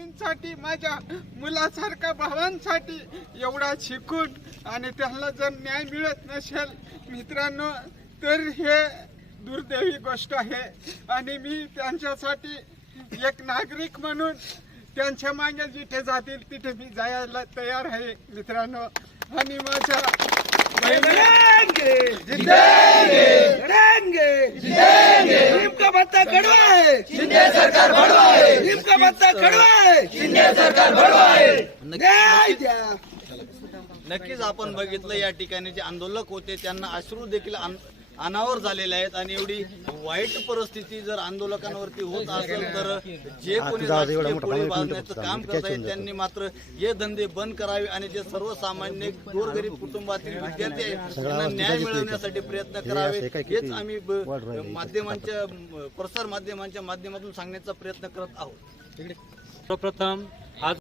बहिणींसाठी माझ्या मुलासारख्या भावांसाठी एवढा शिकून आणि त्यांना जर न्याय मिळत नसेल मित्रांनो तर हे दुर्दैवी गोष्ट आहे आणि मी त्यांच्यासाठी एक नागरिक म्हणून त्यांच्या मागे जिथे जातील तिथे मी जायला तयार आहे मित्रांनो आणि माझ्या कड़वा है शिंदे सरकार शिंदे सरकार भड़वा न्याय द्या! नक्कीच आपण बघितलं या ठिकाणी जे आंदोलक होते त्यांना अश्रू देखील अनावर झालेले आहेत आणि एवढी वाईट परिस्थिती जर आंदोलकांवरती होत असेल तर जे कोणी राजकीय गोळी बांधण्याचं काम करत आहेत त्यांनी मात्र हे धंदे बंद करावे आणि जे सर्वसामान्य गोरगरीब कुटुंबातील विद्यार्थी आहेत त्यांना न्याय मिळवण्यासाठी प्रयत्न करावे. हेच आम्ही माध्यमांच्या प्रसार माध्यमांच्या माध्यमातून सांगण्याचा प्रयत्न करत आहोत. सर्वप्रथम